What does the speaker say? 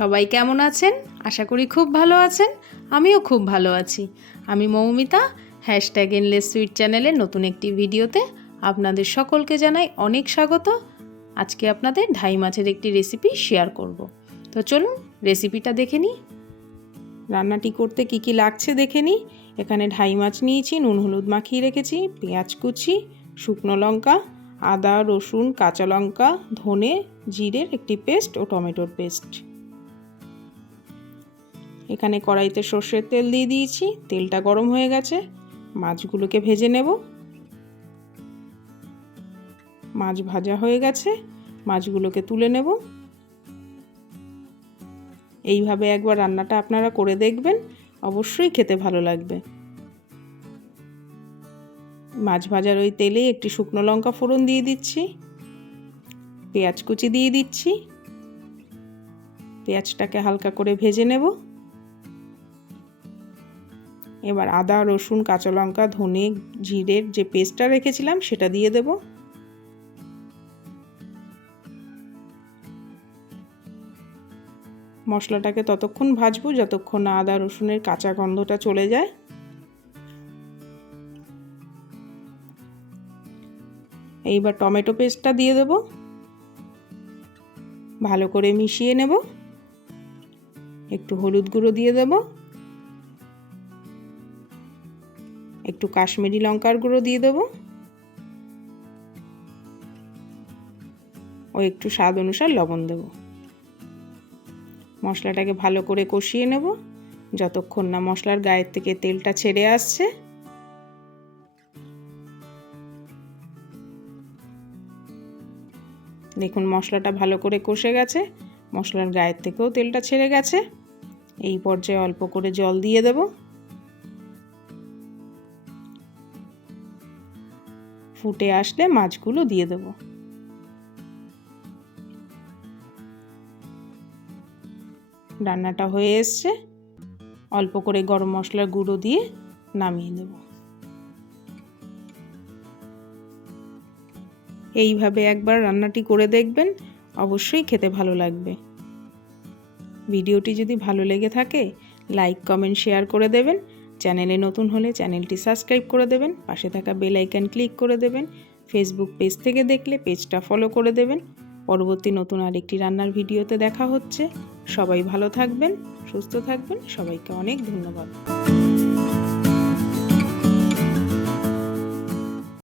সবাই কেমন আছেন? আশা করি খুব ভালো আছেন। আমিও খুব ভালো আছি। আমি মৌমিতা, #এনলেস সুইট চ্যানেলের নতুন একটি ভিডিওতে আপনাদের সকলকে জানাই অনেক স্বাগত। আজকে আপনাদের ঢাই মাছের একটি রেসিপি শেয়ার করব। তো চলুন রেসিপিটা দেখে নিই। রান্নাটি করতে কি কি লাগছে দেখে নিই। এখানে ঢাই মাছ নিয়েছি, নুন হলুদ মাখিয়ে রেখেছি, পেঁয়াজ কুচি, শুকনো লঙ্কা, আদা রসুন কাঁচা লঙ্কা, ধনে জিরের একটি পেস্ট ও টমেটোর পেস্ট। এখানে কড়াইতে সর্ষের তেল দিয়ে দিয়েছি, তেলটা গরম হয়ে গেছে। মাছগুলোকে ভেজে নেব। মাছ ভাজা হয়ে গেছে, মাছগুলোকে তুলে নেব। এইভাবে একবার রান্নাটা আপনারা করে দেখবেন, অবশ্যই খেতে ভালো লাগবে। মাছ ভাজার ওই তেলেই একটি শুকনো লঙ্কা ফোড়ন দিয়ে দিচ্ছি, পেঁয়াজ কুচি দিয়ে দিচ্ছি। পেঁয়াজটাকে হালকা করে ভেজে নেব। এবার আদা রসুন কাঁচা লঙ্কা ধনে জিরের যে পেস্টটা রেখেছিলাম সেটা দিয়ে দেব। মশলাটাকে ততক্ষণ ভাজবো যতক্ষণ না আদা রসুনের কাঁচা গন্ধটা চলে যায়। এইবার টমেটো পেস্টটা দিয়ে দেব, ভালো করে মিশিয়ে নেব। একটু হলুদ গুঁড়ো দিয়ে দেব, একটু কাশ্মীরি লঙ্কার গুঁড়ো দিয়ে দেব ও একটু স্বাদ অনুসারে লবণ দেব। মশলাটাকে ভালো করে কষিয়ে নেব যতক্ষণ না মশলার গায়ের থেকে তেলটা ছেড়ে আসছে। দেখুন মশলাটা ভালো করে কষে গেছে, মশলার গায়ের থেকেও তেলটা ছেড়ে গেছে। এই পর্যায়ে অল্প করে জল দিয়ে দেব। ফুটে আসলে মাছগুলো দিয়ে দেব। রান্নাটা হয়ে এসছে, অল্প করে গরম মশলার গুঁড়ো দিয়ে নামিয়ে নেব। এইভাবে একবার রান্নাটি করে দেখবেন, অবশ্যই খেতে ভালো লাগবে। ভিডিওটি যদি ভালো লেগে থাকে লাইক কমেন্ট শেয়ার করে দেবেন। চ্যানেলে নতুন হলে চ্যানেলটি সাবস্ক্রাইব করে দেবেন, পাশে থাকা বেল আইকন ক্লিক করে দেবেন। ফেসবুক পেজ থেকে দেখলে পেজটা ফলো করে দেবেন। পরবর্তী নতুন আরেকটি রান্নার ভিডিওতে দেখা হচ্ছে। সবাই ভালো থাকবেন, সুস্থ থাকবেন। সবাইকে অনেক ধন্যবাদ।